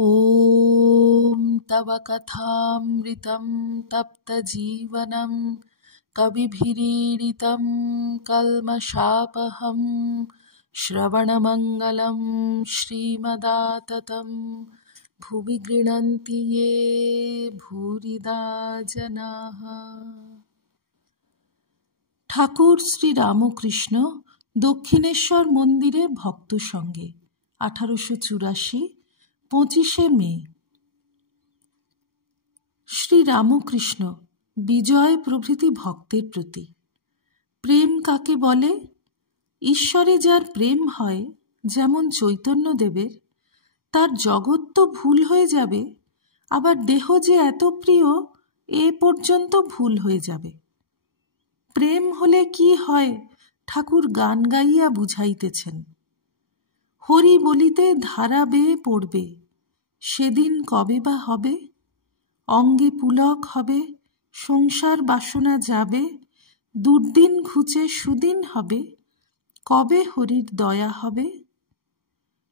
ॐ तव कथामृतं तप्तजीवनं कविभिरीडितं कल्मषापहं श्रवणमङ्गलं श्रीमदाततं भुवि गृह्णन्ति ये भूरिदा जनाः। ঠাকুর শ্রী রামকৃষ্ণ দক্ষিণেশ্বর মন্দিরে ভক্ত সঙ্গে 1884 25শে মে। শ্রী রামকৃষ্ণ বিজয় প্রভৃতি ভক্তের প্রতি। প্রেম কাকে বলে? ঈশ্বরে যার প্রেম হয়, যেমন চৈতন্যদেবের, তার জগৎ তো ভুল হয়ে যাবে, আবার দেহ যে এত প্রিয় এ পর্যন্ত ভুল হয়ে যাবে। প্রেম হলে কি হয় ঠাকুর গান গাইয়া বুঝাইতেছেন। হরি বলিতে ধারা বেয়ে পড়বে, সেদিন কবে বা হবে? অঙ্গে পুলক হবে, সংসার বাসনা যাবে, দুর্দিন ঘুচে সুদিন হবে, কবে হরির দয়া হবে?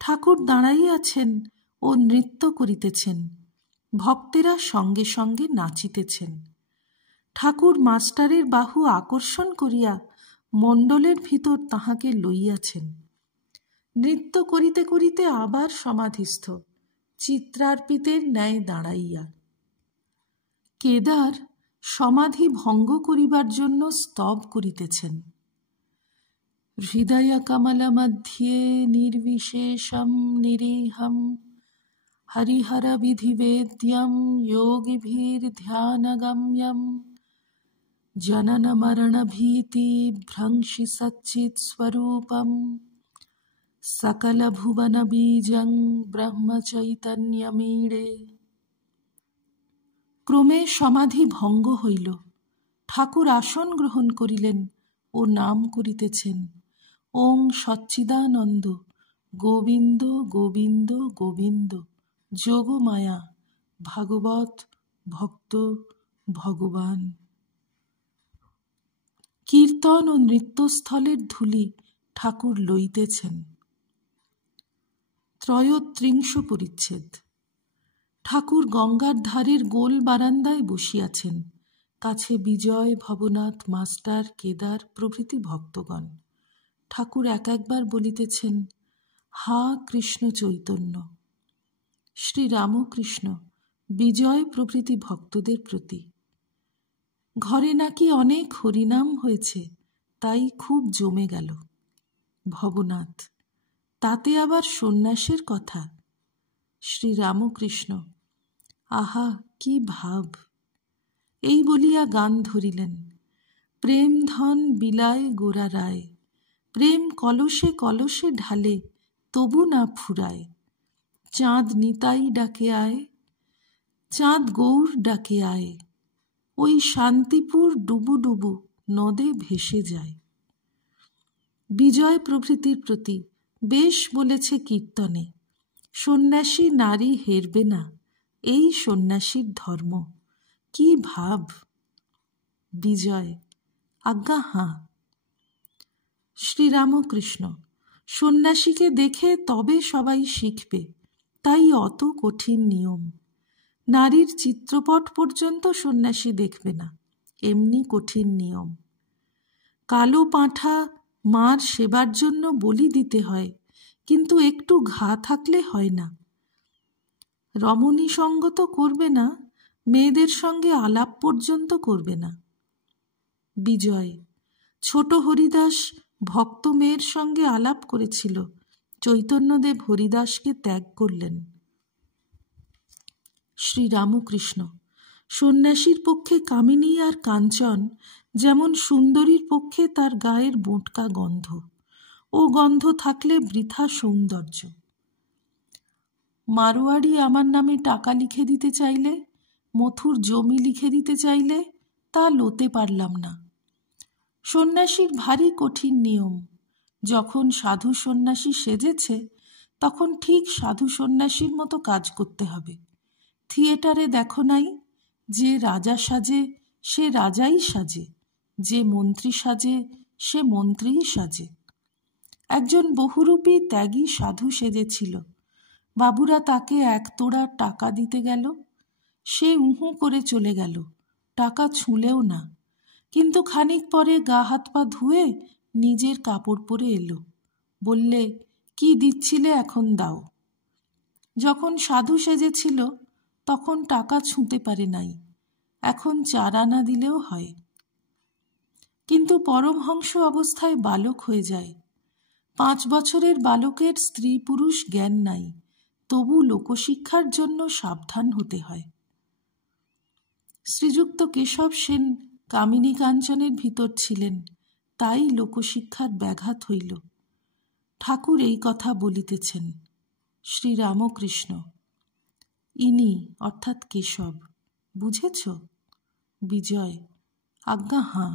ঠাকুর দাঁড়াইয়াছেন ও নৃত্য করিতেছেন, ভক্তেরা সঙ্গে সঙ্গে নাচিতেছেন। ঠাকুর মাস্টারের বাহু আকর্ষণ করিয়া মণ্ডলের ভিতর তাহাকে লইয়াছেন। নৃত্য করিতে করিতে আবার সমাধিস্থ, চিত্রার্পিতের ন্যায় দাঁড়াইয়া। কেদার সমাধি ভঙ্গ করিবার জন্য স্তব করিতেছেন। হৃদয় কমল মধ্যে নির্বিশেষম নিরীহম হরিহর বিধিবেদ্যম যোগীভির ধ্যানগম্যম জনন মরণ ভীতি ভ্রংশি সচ্চিৎ স্বরূপম সকল ভুবন বীজং ব্রহ্ম চৈতন্যমীড়ে। ক্রমে সমাধি ভঙ্গ হইল। ঠাকুর আসন গ্রহণ করিলেন ও নাম করিতেছেন, ওং সচ্চিদানন্দ গোবিন্দ গোবিন্দ গোবিন্দ যোগমায়া ভাগবত ভক্ত ভগবান। কীর্তন ও নৃত্যস্থলের ধূলি ঠাকুর লইতেছেন। 33 পরিচ্ছেদ। ঠাকুর গঙ্গার ধারের গোল বারান্দায় বসিয়াছেন, কাছে বিজয়, ভবনাথ, মাস্টার, কেদার প্রভৃতি ভক্তগণ। ঠাকুর এক একবার বলিতেছেন, হা কৃষ্ণ চৈতন্য। শ্রী রামকৃষ্ণ বিজয় প্রভৃতি ভক্তদের প্রতি। ঘরে নাকি অনেক হরিনাম হয়েছে, তাই খুব জমে গেল। ভবনাথ, তাতে আবার সন্ন্যাসের কথা। শ্রী রামকৃষ্ণ, আহা কি ভাব! এই বলিয়া গান ধরিলেন। প্রেম ধন বিলায় গোরা রায়, প্রেম কলসে কলসে ঢালে, তবু না ফুরায়। চাঁদ নিতাই ডাকে আয়, চাঁদ গৌর ডাকে আয়, ওই শান্তিপুর ডুবু ডুবু নদে ভেসে যায়। বিজয় প্রভৃতির প্রতি বেশ বলেছে কীর্তনে, সন্ন্যাসী নারী হেরবে না, এই সন্ন্যাসীর ধর্ম। কি ভাব! বিজয়, আজ্ঞা হাঁ। শ্রীরামকৃষ্ণ, সন্ন্যাসীকে দেখে তবে সবাই শিখবে, তাই অত কঠিন নিয়ম। নারীর চিত্রপট পর্যন্ত সন্ন্যাসী দেখবে না, এমনি কঠিন নিয়ম। কালো পাঁঠা মার সেবার জন্য বলি দিতে হয়, কিন্তু একটু ঘা থাকলে হয় না। রমণী সঙ্গ তো করবে না, মেয়েদের সঙ্গে আলাপ পর্যন্ত করবে না। বিজয়, ছোট হরিদাস ভক্ত মেয়ের সঙ্গে আলাপ করেছিল, চৈতন্যদেব হরিদাসকে ত্যাগ করলেন। শ্রী রামকৃষ্ণ, সন্ন্যাসীর পক্ষে কামিনী আর কাঞ্চন যেমন সুন্দরীর পক্ষে তার গায়ের বোঁটকা গন্ধ, ও গন্ধ থাকলে বৃথা সৌন্দর্য। মারোয়াড়ি আমার নামে টাকা লিখে দিতে চাইলে, মথুর জমি লিখে দিতে চাইলে, তা লোতে পারলাম না। সন্ন্যাসীর ভারী কঠিন নিয়ম। যখন সাধু সন্ন্যাসী সেজেছে, তখন ঠিক সাধু সন্ন্যাসীর মতো কাজ করতে হবে। থিয়েটারে দেখো নাই, যে রাজা সাজে সে রাজাই সাজে, যে মন্ত্রী সাজে সে মন্ত্রীই সাজে। একজন বহুরূপী ত্যাগী সাধু সেজেছিল, বাবুরা তাকে এক তোড়া টাকা দিতে গেল, সে উহু করে চলে গেল, টাকা ছুঁলেও না। কিন্তু খানিক পরে গা হাত পা ধুয়ে নিজের কাপড় পরে এলো। বললে, কি দিচ্ছিলে এখন দাও। যখন সাধু সেজেছিল তখন টাকা ছুঁতে পারে নাই, এখন 4 আনা দিলেও হয়। কিন্তু পরমহংস অবস্থায় বালক হয়ে যায়। 5 বছরের বালকের স্ত্রী পুরুষ জ্ঞান নাই, তবু লোকশিক্ষার জন্য সাবধান হতে হয়। শ্রীযুক্ত কেশব সেন কামিনী কাঞ্চনের ভিতর ছিলেন, তাই লোকশিক্ষার ব্যাঘাত হইল। ঠাকুর এই কথা বলিতেছেন। শ্রীরামকৃষ্ণ, ইনি অর্থাৎ কেশব, বুঝেছ? বিজয়, আজ্ঞা হাঁ।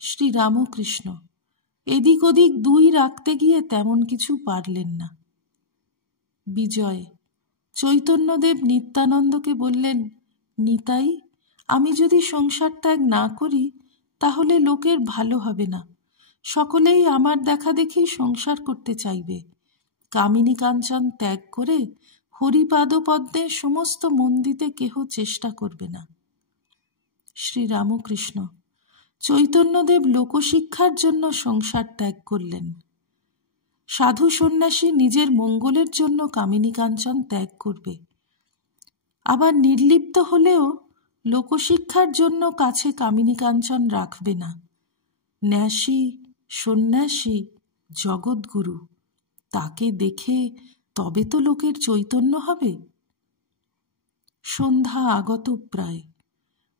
শ্রীরামকৃষ্ণ, এদিক ওদিক 2 রাখতে গিয়ে তেমন কিছু পারলেন না। বিজয়, চৈতন্যদেব নিত্যানন্দকে বললেন, নিতাই, আমি যদি সংসার ত্যাগ না করি তাহলে লোকের ভালো হবে না, সকলেই আমার দেখা দেখি সংসার করতে চাইবে। কামিনী কাঞ্চন ত্যাগ করে হরিপাদপদ্মে সমস্ত মন দিতে কেহ চেষ্টা করবে না। শ্রীরামকৃষ্ণ, চৈতন্যদেব লোকশিক্ষার জন্য সংসার ত্যাগ করলেন। সাধু সন্ন্যাসী নিজের মঙ্গলের জন্য কামিনী কাঞ্চন ত্যাগ করবে, আবার নির্লিপ্ত হলেও লোকশিক্ষার জন্য কাছে কামিনী কাঞ্চন রাখবে না। ন্যাসী সন্ন্যাসী জগৎগুরু, তাকে দেখে তবে তো লোকের চৈতন্য হবে। সন্ধ্যা আগত প্রায়।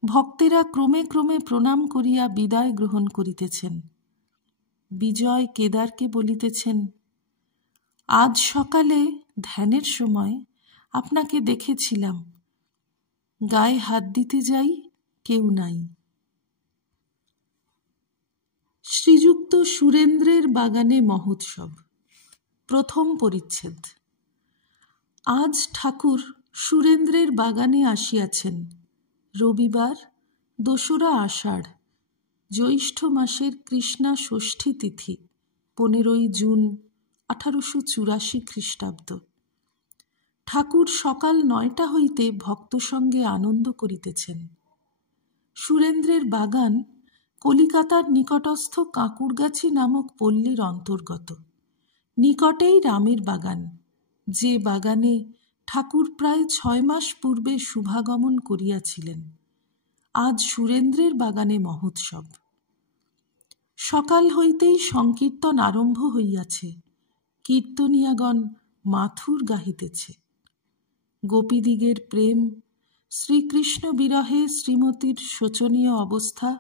ভক্তেরা ক্রমে ক্রমে প্রণাম করিয়া বিদায় গ্রহণ করিতেছেন। বিজয় কেদারকে বলিতেছেন, আজ সকালে ধ্যানের সময় আপনাকে দেখেছিলাম, গায়ে হাত দিতে যাই, কেউ নাই। শ্রীযুক্ত সুরেন্দ্রের বাগানে মহোৎসব। প্রথম পরিচ্ছেদ। আজ ঠাকুর সুরেন্দ্রের বাগানে আসিয়াছেন। রবিবার, 2রা আষাঢ়, জ্যৈষ্ঠ মাসের কৃষ্ণা ষষ্ঠী তিথি, 15ই জুন 1884 খ্রিস্টাব্দ। ঠাকুর সকাল 9টা হইতে ভক্ত সঙ্গে আনন্দ করিতেছেন। সুরেন্দ্রের বাগান কলিকাতার নিকটস্থ কাঁকুরগাছি নামক পল্লীর অন্তর্গত। নিকটেই রামের বাগান, যে বাগানে ঠাকুর প্রায় 6 মাস পূর্বে শুভাগমন করিয়াছিলেন। আজ সুরেন্দ্রের বাগানে মহোৎসব। সকাল হইতেই সংকীর্তন আরম্ভ হইয়াছে। কীর্তনিয়াগণ মাথুর গাহিতেছে। গোপীদিগের প্রেম, শ্রীকৃষ্ণ বিরহে শ্রীমতীর শোচনীয় অবস্থা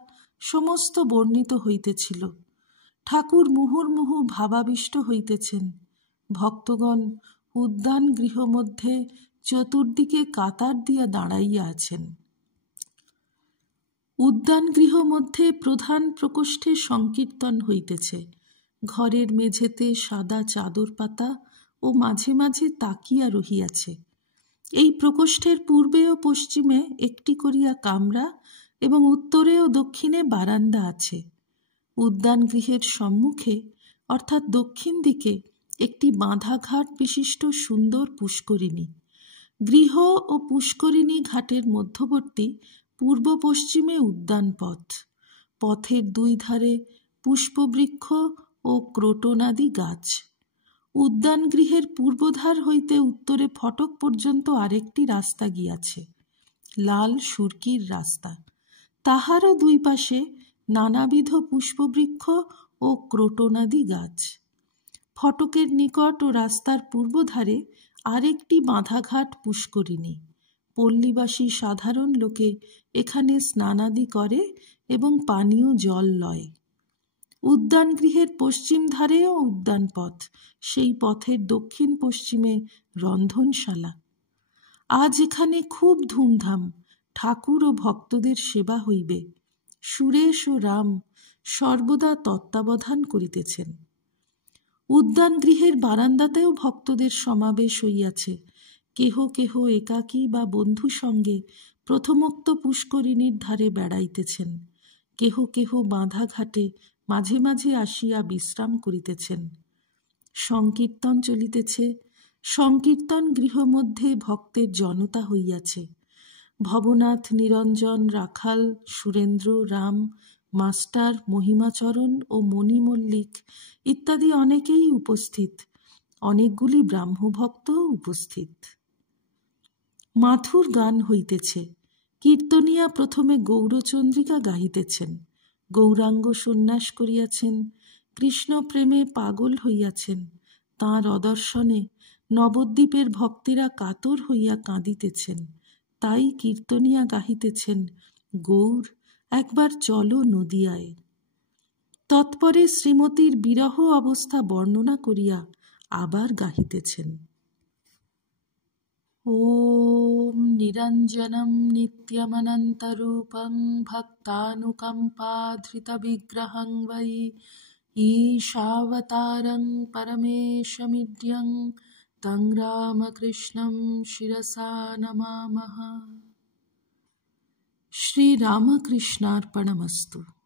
সমস্ত বর্ণিত হইতেছিল। ঠাকুর মুহুর্মুহু ভাবাবিষ্ট হইতেছেন। ভক্তগণ উদ্যান গৃহ মধ্যে চতুর্দিকে কাতার দিয়া দাঁড়াইয়া আছেন। উদ্যান গৃহ মধ্যে প্রধান প্রকোষ্ঠে সংকীর্তন হইতেছে। ঘরের মেঝেতে সাদা চাদর পাতা ও মাঝে মাঝে তাকিয়া রহিয়াছে। এই প্রকোষ্ঠের পূর্বে ও পশ্চিমে একটি করিয়া কামরা এবং উত্তরে ও দক্ষিণে বারান্দা আছে। উদ্যান গৃহের সম্মুখে অর্থাৎ দক্ষিণ দিকে একটি বাঁধাঘাট বিশিষ্ট সুন্দর পুষ্করিণী। গৃহ ও পুষ্করিণী ঘাটের মধ্যবর্তী পূর্ব পশ্চিমে উদ্যান পথ। পথের 2 ধারে পুষ্পবৃক্ষ ও ক্রোটনাদি গাছ। উদ্যান গৃহের পূর্বধার হইতে উত্তরে ফটক পর্যন্ত আরেকটি রাস্তা গিয়াছে, লাল সুরকির রাস্তা। তাহারও 2 পাশে নানাবিধ পুষ্পবৃক্ষ ও ক্রোটনাদি গাছ। ফটকের নিকট ও রাস্তার পূর্বধারে আরেকটি বাঁধাঘাট পুষ্করিণী। পল্লীবাসী সাধারণ লোকে এখানে স্নানাদি করে এবং পানীয় জল লয়। উদ্যান গৃহের পশ্চিম ধারেও উদ্যান পথ, সেই পথের দক্ষিণ পশ্চিমে রন্ধনশালা। আজ এখানে খুব ধুমধাম, ঠাকুর ও ভক্তদের সেবা হইবে। সুরেশ ও রাম সর্বদা তত্ত্বাবধান করিতেছেন। উদ্যান গৃহের বারান্দাতেও ভক্তদের সমাবেশ হইয়াছে। কেহ কেহ একাকী বা বন্ধু সঙ্গে প্রথমোক্ত পুষ্করিণীর ধারে বেড়াইতেছেন। কেহ কেহ বাঁধা ঘাটে মাঝে মাঝে আসিয়া বিশ্রাম করিতেছেন। সংকীর্তন চলিতেছে। সংকীর্তন গৃহমধ্যে ভক্তের জনতা হইয়াছে। ভবনাথ, নিরঞ্জন, রাখাল, সুরেন্দ্র, রাম, মাস্টার, মহিমাচরণ ও মণি মল্লিক ইত্যাদি অনেকেই উপস্থিত। অনেকগুলি ব্রাহ্মভক্তও উপস্থিত। মাথুর গান হইতেছে। কীর্তনিয়া প্রথমে গৌরচন্দ্রিকা গাহিতেছেন। গৌরাঙ্গ সন্ন্যাস করিয়াছেন, কৃষ্ণ প্রেমে পাগল হইয়াছেন। তাঁর অদর্শনে নবদ্বীপের ভক্তেরা কাতর হইয়া কাঁদিতেছেন। তাই কীর্তনিয়া গাহিতেছেন, গৌর একবার চলো নদিয়ায়। তৎপরে শ্রীমতীর বিরহ অবস্থা বর্ণনা করিয়া আবার গাহিতেছেন, ওম নিরঞ্জনম নিত্যমনন্তরূপং ভক্তানুকম্পাধৃতবিগ্রহং বৈ ঈশাবতারং পরমেশমিড্যং তং রামকৃষ্ণং শিরসা নমামঃ। শ্রীরামকৃষ্ণার্পণমস্তু।